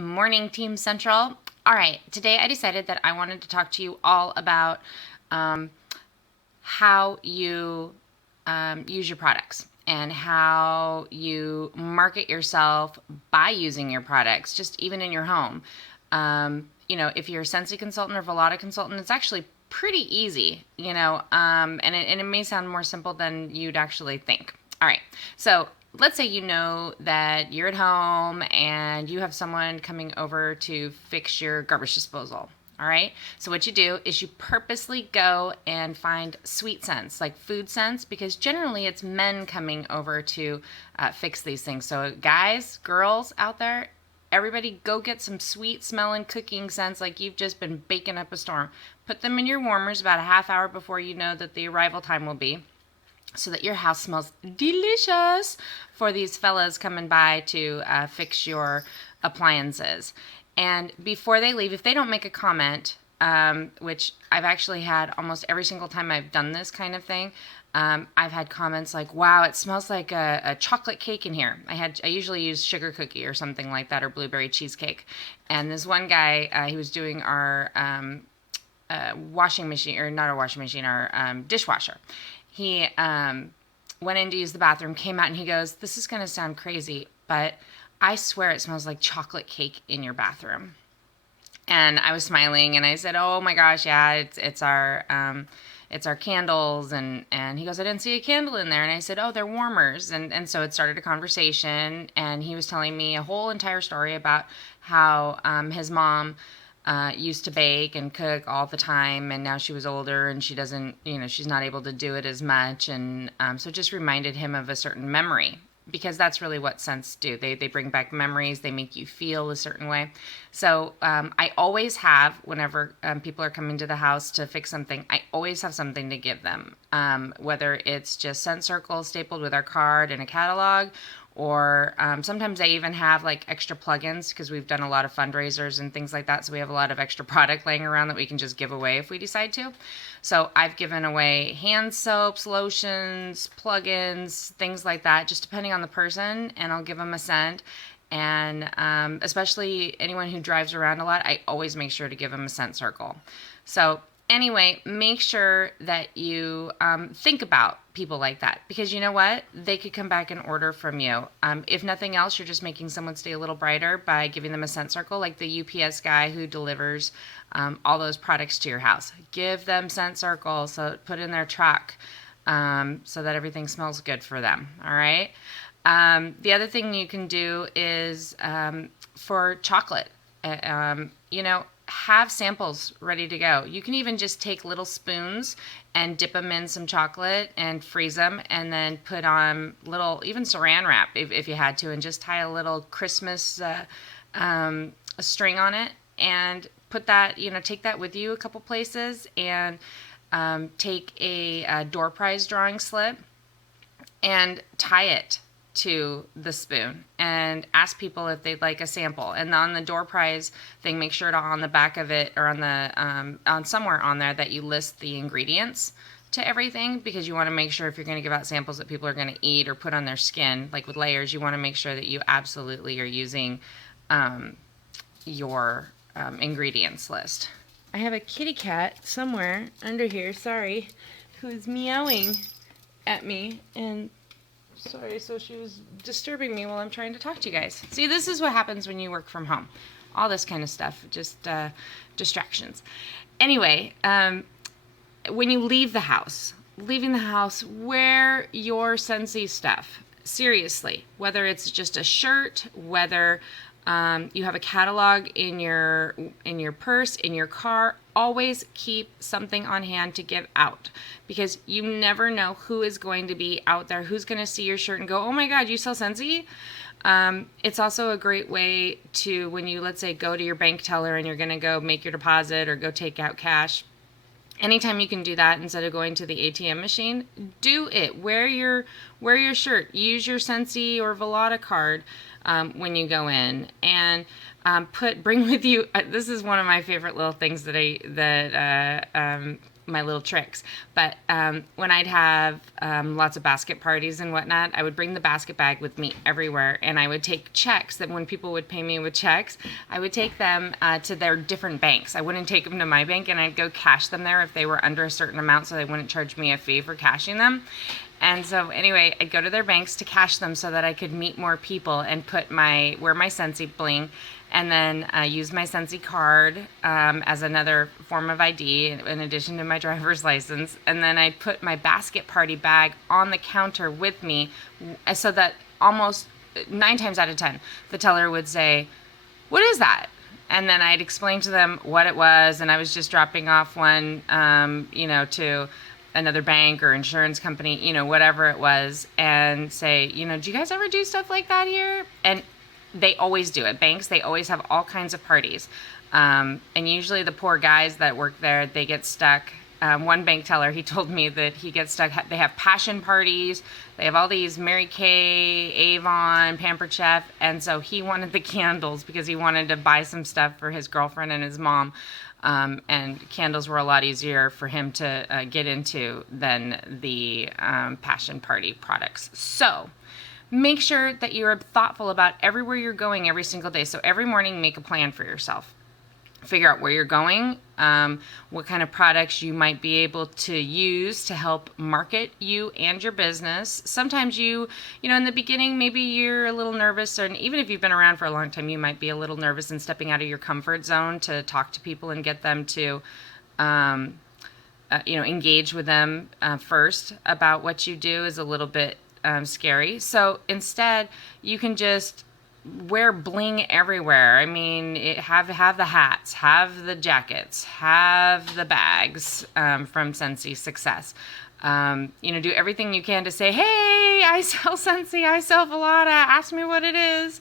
Morning, Team Central. All right, today I decided that I wanted to talk to you all about how you use your products and how you market yourself by using your products, just even in your home. If you're a Scentsy consultant or Volata consultant, it's actually pretty easy, and it may sound more simple than you'd actually think. All right, so let's say you know that you're at home and you have someone coming over to fix your garbage disposal. All right. So what you do is you purposely go and find sweet scents, like food scents, because generally it's men coming over to fix these things. So guys, girls out there, everybody go get some sweet smelling cooking scents like you've just been baking up a storm. Put them in your warmers about a half hour before you know that the arrival time will be, so that your house smells delicious for these fellas coming by to fix your appliances. And before they leave, if they don't make a comment, which I've actually had almost every single time I've done this kind of thing, I've had comments like, "Wow, it smells like a chocolate cake in here." I usually use sugar cookie or something like that, or blueberry cheesecake. And this one guy, he was doing our washing machine, or not our washing machine, our dishwasher. He went in to use the bathroom, came out, and he goes, "This is going to sound crazy, but I swear it smells like chocolate cake in your bathroom." And I was smiling, and I said, "Oh my gosh, yeah, it's our candles." And he goes, "I didn't see a candle in there." And I said, "Oh, they're warmers." And so it started a conversation, and he was telling me a whole entire story about how his mom used to bake and cook all the time, and now she was older and she doesn't, she's not able to do it as much. And so it just reminded him of a certain memory, because that's really what scents do. They bring back memories. They make you feel a certain way. So I always have, whenever people are coming to the house to fix something, I always have something to give them, whether it's just scent circles stapled with our card and a catalog, or sometimes I even have like extra plugins, because we've done a lot of fundraisers and things like that. So we have a lot of extra product laying around that we can just give away if we decide to. So I've given away hand soaps, lotions, plugins, things like that, just depending on the person, and I'll give them a scent. And especially anyone who drives around a lot, I always make sure to give them a scent circle. So anyway, make sure that you think about people like that, because you know what? They could come back and order from you. If nothing else, you're just making someone's day a little brighter by giving them a scent circle, like the UPS guy who delivers all those products to your house. Give them scent circles, so put in their truck, so that everything smells good for them. All right. The other thing you can do is for chocolate. Have samples ready to go. You can even just take little spoons and dip them in some chocolate and freeze them, and then put on little, even saran wrap if you had to, and just tie a little Christmas a string on it, and put that, take that with you a couple places, and take a door prize drawing slip and tie it to the spoon, and ask people if they'd like a sample. And on the door prize thing, make sure to, on the back of it, or on the on somewhere on there, that you list the ingredients to everything, because you want to make sure, if you're going to give out samples that people are going to eat or put on their skin, like with layers, you want to make sure that you absolutely are using your ingredients list. I have a kitty cat somewhere under here, sorry, who's meowing at me, and sorry, so she was disturbing me while I'm trying to talk to you guys. See, this is what happens when you work from home. All this kind of stuff, just distractions. Anyway, when you leave the house, wear your Scentsy stuff. Seriously, whether it's just a shirt, whether you have a catalog in your purse, in your car, always keep something on hand to give out, because you never know who is going to be out there, who's going to see your shirt and go, "Oh my God, you sell Scentsy?" It's also a great way to, when you, let's say, go to your bank teller and you're going to go make your deposit or go take out cash. Anytime you can do that instead of going to the ATM machine, do it. Wear your shirt. Use your Scentsy or Volata card when you go in, and bring with you. This is one of my favorite little things that my little tricks. But when I'd have lots of basket parties and whatnot, I would bring the basket bag with me everywhere, and I would take checks. That when people would pay me with checks, I would take them to their different banks. I wouldn't take them to my bank, and I'd go cash them there if they were under a certain amount, so they wouldn't charge me a fee for cashing them. And so anyway, I'd go to their banks to cash them so that I could meet more people and wear my Scentsy bling, and then use my Scentsy card as another form of ID in addition to my driver's license. And then I'd put my basket party bag on the counter with me, so that almost 9 times out of 10, the teller would say, "What is that?" And then I'd explain to them what it was, and I was just dropping off one, to another bank or insurance company, whatever it was, and say, do you guys ever do stuff like that here? And they always do it. Banks, they always have all kinds of parties. And usually the poor guys that work there, they get stuck. One bank teller, he told me that he gets stuck. They have passion parties. They have all these Mary Kay, Avon, Pampered Chef. And so he wanted the candles because he wanted to buy some stuff for his girlfriend and his mom. And candles were a lot easier for him to get into than the passion party products. So make sure that you're thoughtful about everywhere you're going every single day. So every morning, make a plan for yourself. Figure out where you're going, what kind of products you might be able to use to help market you and your business. Sometimes in the beginning, maybe you're a little nervous, and even if you've been around for a long time, you might be a little nervous in stepping out of your comfort zone to talk to people and get them to, engage with them first about what you do is a little bit scary. So instead, you can just wear bling everywhere. I mean, have the hats, have the jackets, have the bags from Scentsy Success. Do everything you can to say, "Hey, I sell Scentsy, I sell Volata, ask me what it is."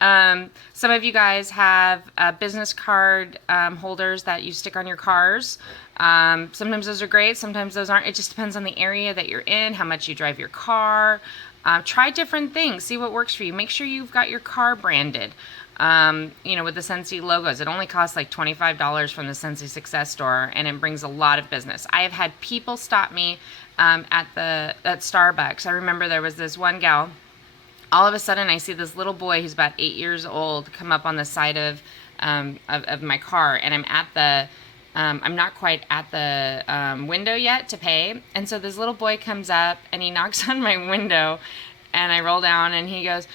Some of you guys have business card holders that you stick on your cars. Sometimes those are great, sometimes those aren't. It just depends on the area that you're in, how much you drive your car. Try different things, see what works for you. Make sure you've got your car branded, with the Scentsy logos. It only costs like $25 from the Scentsy Success store, and it brings a lot of business. I have had people stop me at Starbucks. I remember there was this one gal. All of a sudden, I see this little boy who's about 8 years old come up on the side of my car, and I'm not quite at the window yet to pay. And so this little boy comes up and he knocks on my window, and I roll down, and he goes,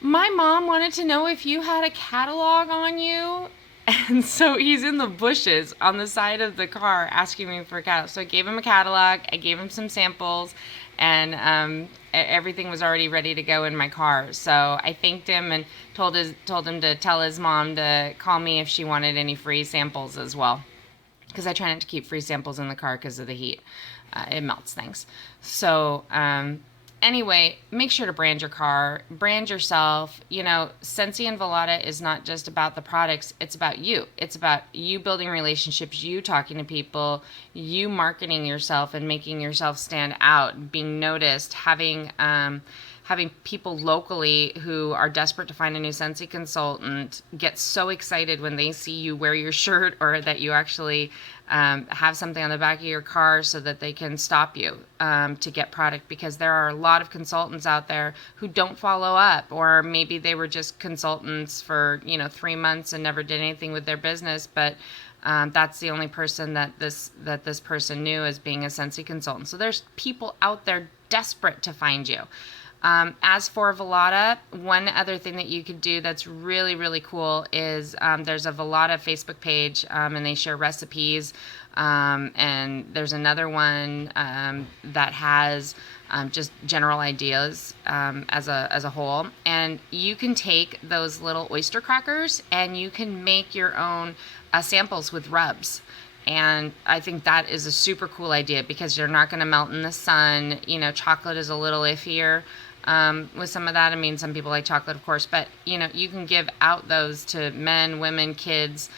"My mom wanted to know if you had a catalog on you." And so he's in the bushes on the side of the car asking me for a catalog. So I gave him a catalog, I gave him some samples, and everything was already ready to go in my car. So I thanked him and told him to tell his mom to call me if she wanted any free samples as well, because I try not to keep free samples in the car because of the heat. It melts things. So anyway, make sure to brand your car, brand yourself. Scentsy and Volata is not just about the products, it's about you. It's about you building relationships, you talking to people, you marketing yourself and making yourself stand out, being noticed, having people locally who are desperate to find a new Scentsy consultant get so excited when they see you wear your shirt, or that you actually have something on the back of your car so that they can stop you to get product, because there are a lot of consultants out there who don't follow up, or maybe they were just consultants for 3 months and never did anything with their business, but that's the only person that this person knew as being a Scentsy consultant. So there's people out there desperate to find you. As for Volata, one other thing that you could do that's really, really cool is there's a Volata Facebook page, and they share recipes. And there's another one that has just general ideas as a whole. And you can take those little oyster crackers and you can make your own samples with rubs. And I think that is a super cool idea, because you're not going to melt in the sun. Chocolate is a little iffier with some of that. I mean, some people like chocolate, of course, but you can give out those to men, women, kids,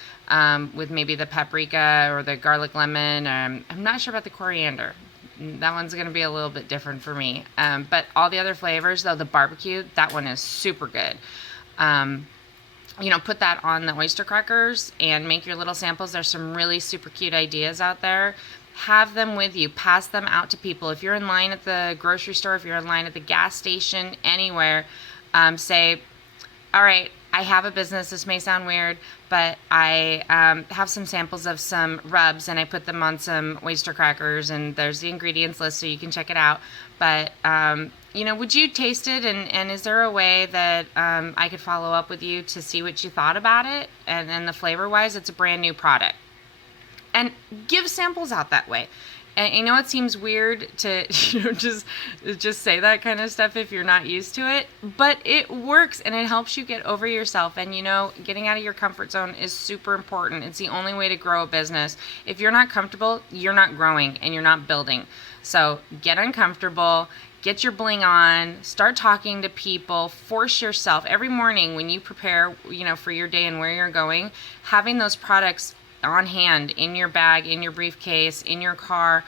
with maybe the paprika or the garlic lemon. I'm not sure about the coriander. That one's going to be a little bit different for me. But all the other flavors, though, the barbecue, that one is super good. put that on the oyster crackers and make your little samples. There's some really super cute ideas out there. Have them with you. Pass them out to people. If you're in line at the grocery store, if you're in line at the gas station, anywhere, say, all right, I have a business. This may sound weird, but I have some samples of some rubs, and I put them on some oyster crackers, and there's the ingredients list so you can check it out. But, would you taste it, and is there a way that I could follow up with you to see what you thought about it? And the flavor-wise, it's a brand new product. And give samples out that way. And I know it seems weird to just say that kind of stuff if you're not used to it, but it works and it helps you get over yourself. And getting out of your comfort zone is super important. It's the only way to grow a business. If you're not comfortable, you're not growing and you're not building. So get uncomfortable. Get your bling on, start talking to people, force yourself every morning when you prepare, for your day and where you're going, having those products on hand, in your bag, in your briefcase, in your car,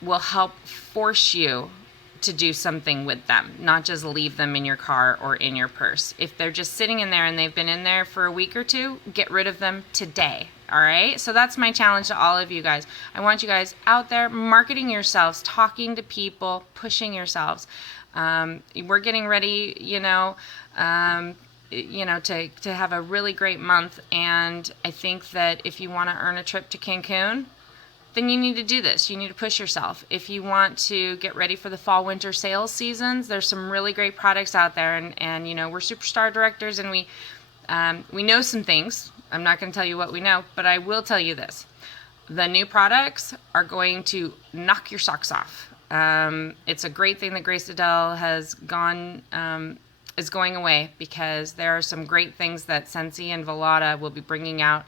will help force you to do something with them, not just leave them in your car or in your purse. If they're just sitting in there and they've been in there for a week or two, get rid of them today. All right. So that's my challenge to all of you guys. I want you guys out there marketing yourselves, talking to people, pushing yourselves. We're getting ready, to have a really great month. And I think that if you want to earn a trip to Cancun, then you need to do this. You need to push yourself. If you want to get ready for the fall winter sales seasons, there's some really great products out there. And we're superstar directors, and we know some things. I'm not going to tell you what we know, but I will tell you this. The new products are going to knock your socks off. It's a great thing that Grace Adele is going away, because there are some great things that Scentsy and Velada will be bringing out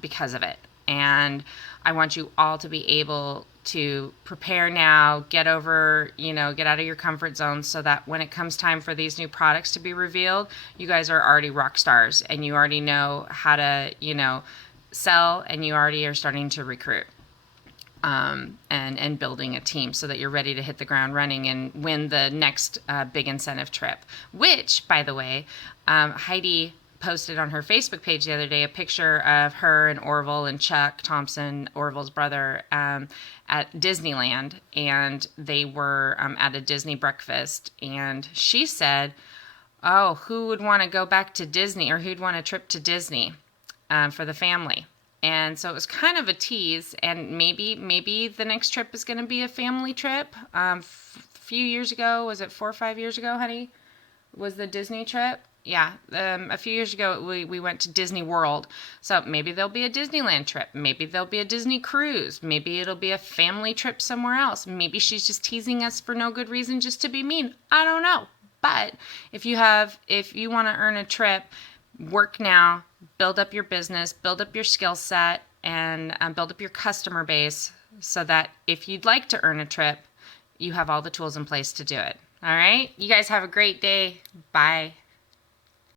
because of it. And I want you all to be able to prepare now, get out of your comfort zone, so that when it comes time for these new products to be revealed, you guys are already rock stars and you already know how to, sell, and you already are starting to recruit. And building a team so that you're ready to hit the ground running and win the next big incentive trip. Which, by the way, Heidi posted on her Facebook page the other day a picture of her and Orville and Chuck Thompson, Orville's brother, at Disneyland. And they were at a Disney breakfast. And she said, oh, who would want to go back to Disney, or who'd want a trip to Disney for the family? And so it was kind of a tease, and maybe the next trip is going to be a family trip. Few years ago, was it 4 or 5 years ago, honey? Was the Disney trip? Yeah, a few years ago we went to Disney World. So maybe there'll be a Disneyland trip. Maybe there'll be a Disney cruise. Maybe it'll be a family trip somewhere else. Maybe she's just teasing us for no good reason, just to be mean. I don't know. But if you want to earn a trip, work now, build up your business, build up your skill set, and build up your customer base, so that if you'd like to earn a trip, you have all the tools in place to do it. All right? You guys have a great day. Bye.